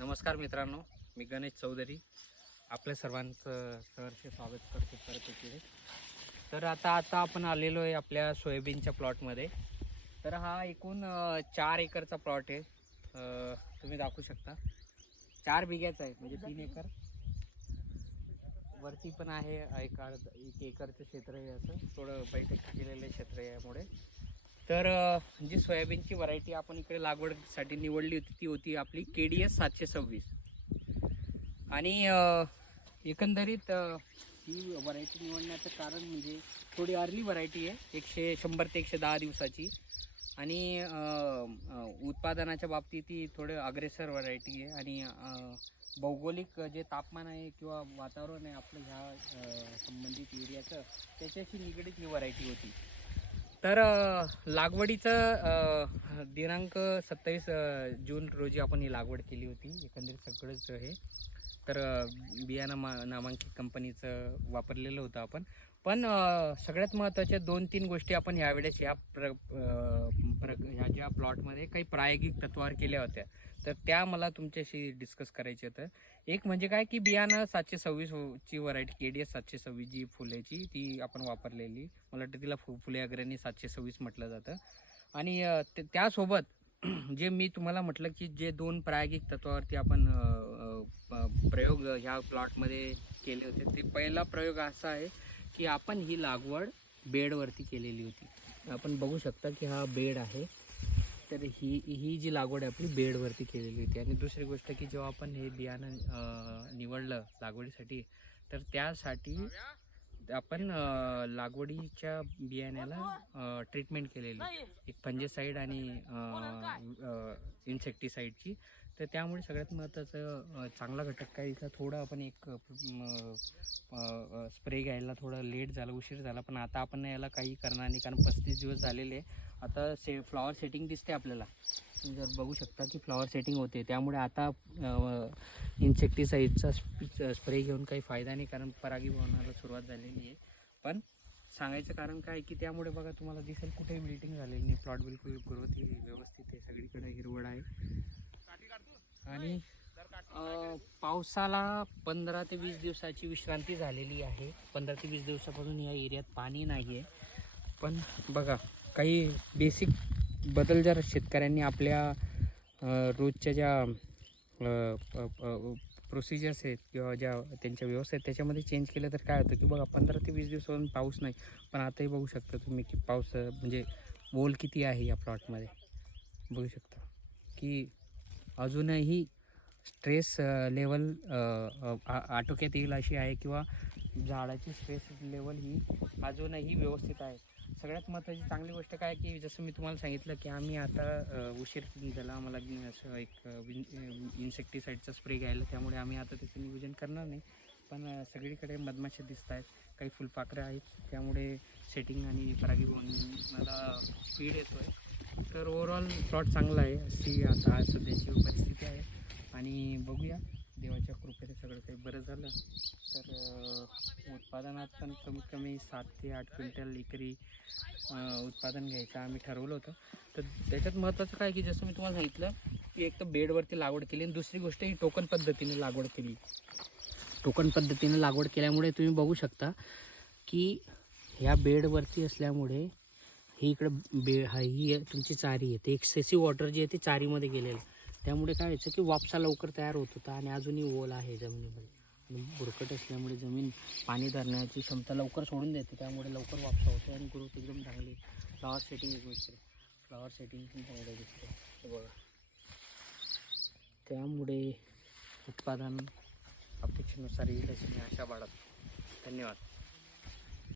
नमस्कार मित्रांनो, मी गणेश चौधरी आपल्या सर्वांचं सहर्ष स्वागत करतो परत इकडे. तर आता आपण आलेलो आहे आपल्या सोयाबीनच्या प्लॉटमध्ये. तर हा एकूण 4 एकरचा प्लॉट आहे. तुम्ही दाखवू शकता 4 बिघ्याचा आहे, म्हणजे 3 एकर वरती पण आहे. एक एकरचं क्षेत्र आहे, असं थोडं बैठक केलेलं क्षेत्र आहे. यामुळे तर जी सोयाबीनची व्हरायटी आपण इकडे लागवडसाठी निवडली होती ती होती आपली KDS 726. आणि एकंदरीत ही व्हरायटी निवडण्याचं कारण म्हणजे थोडी अर्ली व्हरायटी आहे, 100 ते 110 दिवसाची. आणि उत्पादनाच्या बाबतीत ती थोडं अग्रेसर व्हरायटी आहे. आणि भौगोलिक जे तापमान आहे किंवा वातावरण आहे आपलं ह्या संबंधित एरियाचं, त्याच्याशी निगडीत ही व्हरायटी होती. तर लागवडीचं दिनांक 27 जून रोजी आपण ही लागवड केली होती. एकंदरीत सगळंच हे तर बियाणं नामांकित कंपनीचं वापरलेलं होतं आपण. पण सगळ्यात महत्त्वाच्या 2-3 गोष्टी आपण यावेळेस ह्या ह्या ज्या प्लॉटमध्ये काही प्रायोगिक तत्वावर केल्या होत्या, तर त्या मला तुमच्याशी डिस्कस करायचे होतं. एक म्हणजे काय की बियाणं 726 ची व्हरायटी KDS 726 जी फुलेची ती आपण वापरलेली. मला वाटतं तिला फुले अग्रणी 726 म्हटलं जातं. आणि त्यासोबत जे मी तुम्हाला म्हटलं की जे 2 प्रायोगिक तत्वावरती आपण प्रयोग ह्या प्लॉटमध्ये केले होते, ते पहिला प्रयोग असा आहे की आपण ही लागवड बेडवरती केलेली होती. आपण बघू शकता की हा बेड आहे. तर ही जी लागवड आहे आपली बेडवरती केलेली होती. आणि दुसरी गोष्ट की जेव्हा आपण हे बियाणं निवडलं लागवडीसाठी, तर त्यासाठी आपण लागवडीच्या बियाण्याला ट्रीटमेंट केलेली, एक फंजेसाईड आणि इन्सेक्टिसाईडची. तर त्यामुळे सगळ्यात महत्त्वाचं चांगला घटक काय इथला, थोडं आपण एक स्प्रे घ्यायला थोडं लेट झालं, उशीर झाला. पण आता आपण याला काही करणार नाही, कारण 35 दिवस झालेले. आता फ्लॉवर सेटिंग दिसते आपल्याला, तुम्ही जर बघू शकता की फ्लॉवर सेटिंग होते. त्यामुळे आता इन्सेक्टिसाईडचा स्प्रे घेऊन काही फायदा नाही, कारण परागीभवनाला सुरुवात झालेली आहे. पण सांगायचं कारण काय की त्यामुळे बघा तुम्हाला दिसेल कुठेही बिल्डिंग झालेली नाही. प्लॉट बिलकुल ग्रोथ ही व्यवस्थित आहे, सगळीकडे हिरवळ आहे. आणि पावसाला 15 ते 20 दिवसाची विश्रांती झालेली आहे. 15 ते 20 दिवसापासून या एरियात पाणी नाही आहे. पण बघा काही बेसिक बदल जर शेतकऱ्यांनी आपल्या रोजच्या ज्या प्रोसिजर्स आहेत किंवा ज्या त्यांच्या व्यवस्था आहेत त्याच्यामध्ये चेंज केलं, तर काय होतं की बघा 15 ते 20 दिवसापासून पाऊस नाही. पण आताही बघू शकता तुम्ही की पाऊस म्हणजे ओल किती आहे या प्लॉटमध्ये. बघू शकता की अजूनही स्ट्रेस लेवल आटोक्यात येईल अशी आहे, किंवा झाडाची स्ट्रेस लेवल ही अजूनही व्यवस्थित आहे. सगळ्यात महत्त्वाची चांगली गोष्ट काय की जसं मी तुम्हाला सांगितलं की आम्ही आता उशीर झाला आम्हाला असं एक इन्सेक्टिसाईडचा स्प्रे घ्यायला, त्यामुळे आम्ही आता त्याचं नियोजन करणार नाही. पण सगळीकडे मधमाशा दिसत आहेत, काही फुलपाखरं आहेत, त्यामुळे सेटिंग आणि परागीभवनाला स्पीड येतो आहे. तर ओव्हरऑल प्लॉट चांगला आहे, अशी आता सध्याची परिस्थिती आहे. आणि बघूया, देवाच्या कृपेने सगळं काही बरं झालं तर उत्पादनात पण कमीत कमी 7 ते 8 क्विंटल एकरी उत्पादन घ्यायचं आम्ही ठरवलं होतं. तर त्याच्यात महत्त्वाचं काय की जसं मी तुम्हाला सांगितलं की एक तर बेडवरती लागवड केली, आणि दुसरी गोष्ट ही टोकन पद्धतीने लागवड केली. टोकन पद्धतीने लागवड केल्यामुळे तुम्ही बघू शकता की ह्या बेडवरती असल्यामुळे ही इकडं ही तुमची चारी आहे, ते एक्सेसिव्ह वॉटर जी आहे ती चारीमध्ये गेलेलं. त्यामुळे काय व्हायचं की वापसा लवकर तयार होत होता, आणि अजूनही ओल आहे जमिनीमध्ये. बुरकट असल्यामुळे जमीन पाणी धरण्याची क्षमता लवकर सोडून देते, त्यामुळे लवकर वापसा होतो आणि ग्रोथ एकदम चांगली. फ्लॉवर सेटिंग एक दिसते, फ्लॉवर सेटिंग पण चांगलं दिसते बघा. त्यामुळे उत्पादन अपेक्षेनुसार येईल अशी मी आशा बाळगतो. धन्यवाद.